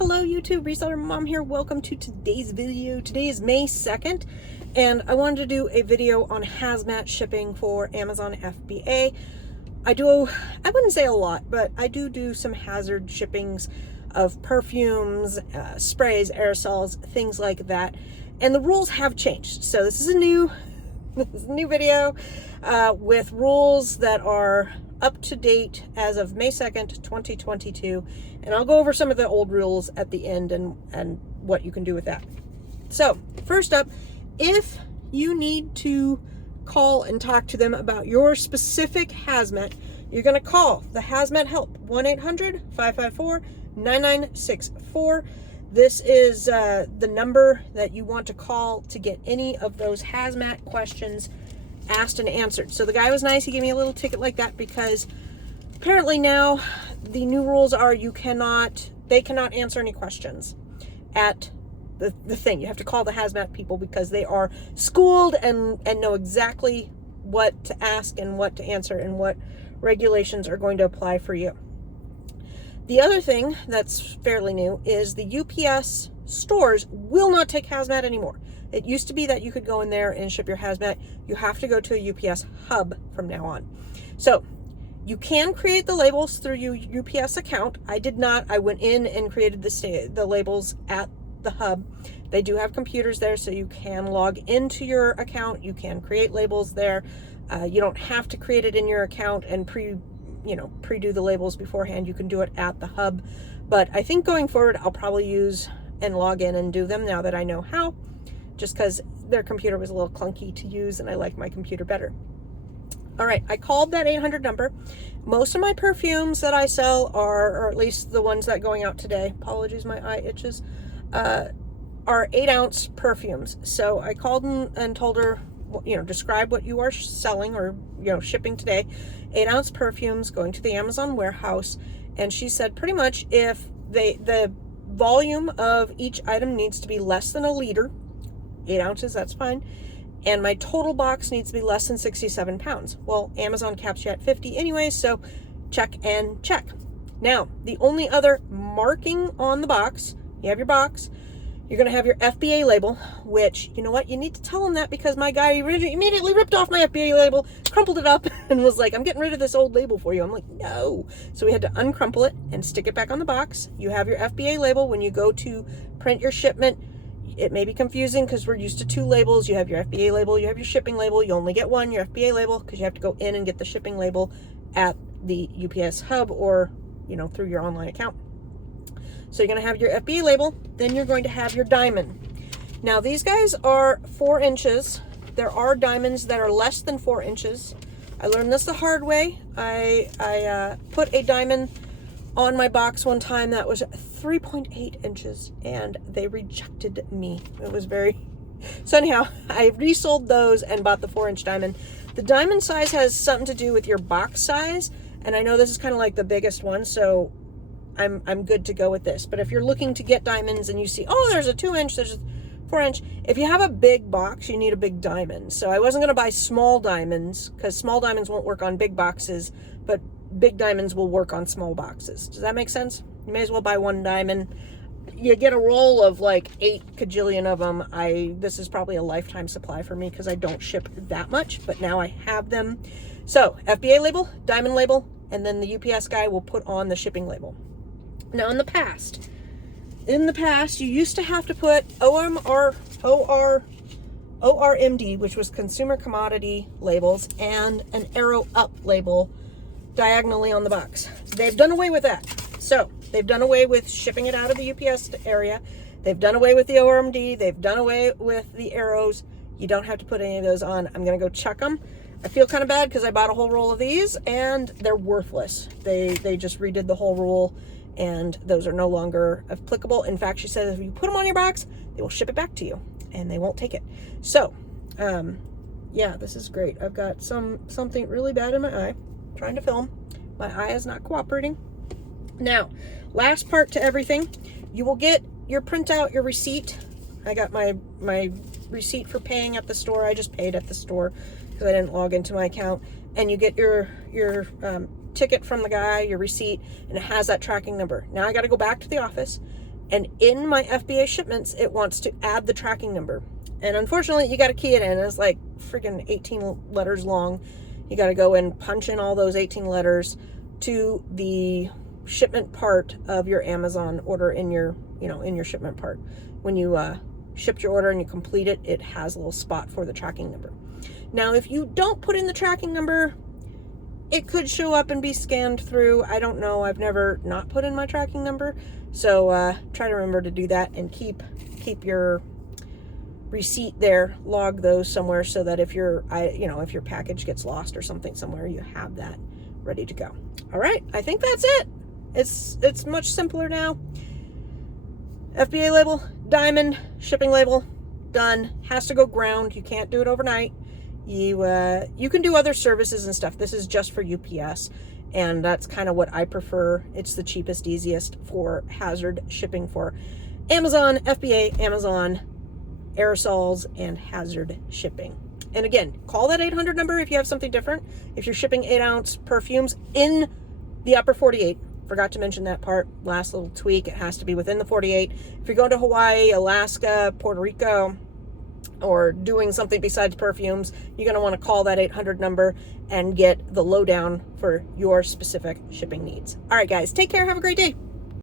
Hello YouTube, Reseller Mom here. Welcome to today's video. Today is May 2nd and I wanted to do a video on hazmat shipping for Amazon FBA. I wouldn't say a lot, but I do some hazard shippings of perfumes, sprays, aerosols, things like that. And the rules have changed. So this is a new video with rules that are up to date as of May 2nd, 2022. And I'll go over some of the old rules at the end and what you can do with that. So first up, if you need to call and talk to them about your specific hazmat, you're going to call the Hazmat Help, 1-800-554-9964. This is the number that you want to call to get any of those hazmat questions asked and answered. So the guy was nice. He gave me a little ticket like that because apparently now the new rules are they cannot answer any questions at the thing. You have to call the hazmat people because they are schooled and know exactly what to ask and what to answer and what regulations are going to apply for you. The other thing that's fairly new is the UPS stores will not take hazmat anymore. It used to be that you could go in there and ship your hazmat. You have to go to a UPS hub from now on. So you can create the labels through your UPS account. I did not. I went in and created the labels at the hub. They do have computers there, so you can log into your account. You can create labels there. You don't have to create it in your account and pre-do the labels beforehand. You can do it at the hub. But I think going forward, I'll probably use and log in and do them now that I know how, just because their computer was a little clunky to use and I like my computer better. All right, I called that 800 number. Most of my perfumes that I sell are, or at least the ones that are going out today, apologies, my eye itches, are 8-ounce perfumes. So I called and told her, describe what you are selling or, shipping today. 8-ounce perfumes going to the Amazon warehouse. And she said pretty much if the volume of each item needs to be less than a liter, 8 ounces, that's fine. And my total box needs to be less than 67 pounds. Well, Amazon caps you at 50 anyway, so check and check. Now, the only other marking on the box, you have your box, you're going to have your FBA label, which, you know what, you need to tell them that because my guy immediately ripped off my FBA label, crumpled it up, and was like, I'm getting rid of this old label for you. I'm like, no. So we had to uncrumple it and stick it back on the box. You have your FBA label. When you go to print your shipment, it may be confusing because we're used to 2 labels. You have your FBA label, you have your shipping label. You only get one, your FBA label, because you have to go in and get the shipping label at the UPS hub or, through your online account. So you're going to have your FBA label, then you're going to have your diamond. Now these guys are 4 inches. There are diamonds that are less than 4 inches. I learned this the hard way. I put a diamond on my box one time that was 3.8 inches and they rejected me. It was so anyhow, I resold those and bought the 4-inch diamond. The diamond size has something to do with your box size, and I know this is kind of like the biggest one, so I'm good to go with this. But if you're looking to get diamonds and you see, oh, there's a 2-inch, there's a 4-inch, if you have a big box, you need a big diamond. So I wasn't going to buy small diamonds because small diamonds won't work on big boxes, but big diamonds will work on small boxes. Does that make sense? You may as well buy 1 diamond. You get a roll of like 8 kajillion of them. This is probably a lifetime supply for me because I don't ship that much, but now I have them. So FBA label, diamond label, and then the UPS guy will put on the shipping label. Now in the past, you used to have to put ORMD, which was consumer commodity labels, and an arrow up label diagonally on the box. They've done away with that. So they've done away with shipping it out of the UPS area. They've done away with the ORMD. They've done away with the arrows. You don't have to put any of those on. I'm going to go check them. I feel kind of bad because I bought a whole roll of these and they're worthless. They just redid the whole rule and those are no longer applicable. In fact, she says if you put them on your box, they will ship it back to you and they won't take it. So, yeah, this is great. I've got something really bad in my eye. I'm trying to film. My eye is not cooperating. Now, last part to everything, you will get your printout, your receipt. I got my receipt for paying at the store. I just paid at the store because I didn't log into my account. And you get your ticket from the guy, your receipt, and it has that tracking number. Now I got to go back to the office And in my FBA shipments, it wants to add the tracking number. And unfortunately, you got to key it in. It's like freaking 18 letters long. You got to go and punch in all those 18 letters to the shipment part of your Amazon order in your, in your shipment part. When you shipped your order and you complete it, it has a little spot for the tracking number. Now, if you don't put in the tracking number, it could show up and be scanned through. I don't know. I've never not put in my tracking number. So try to remember to do that and keep your receipt there, log those somewhere so that if your package gets lost or something somewhere, you have that ready to go. All right, I think that's it. It's much simpler now. FBA label, diamond, shipping label, done. Has to go ground. You can't do it overnight. You can do other services and stuff. This is just for UPS, and that's kind of what I prefer. It's the cheapest, easiest for hazard shipping for Amazon, FBA, Amazon, aerosols, and hazard shipping. And again, call that 800 number if you have something different. If you're shipping 8-ounce perfumes in the upper 48, forgot to mention that part, last little tweak, it has to be within the 48. If you're going to Hawaii, Alaska, Puerto Rico, or doing something besides perfumes, you're going to want to call that 800 number and get the lowdown for your specific shipping needs. All right, guys, take care. Have a great day.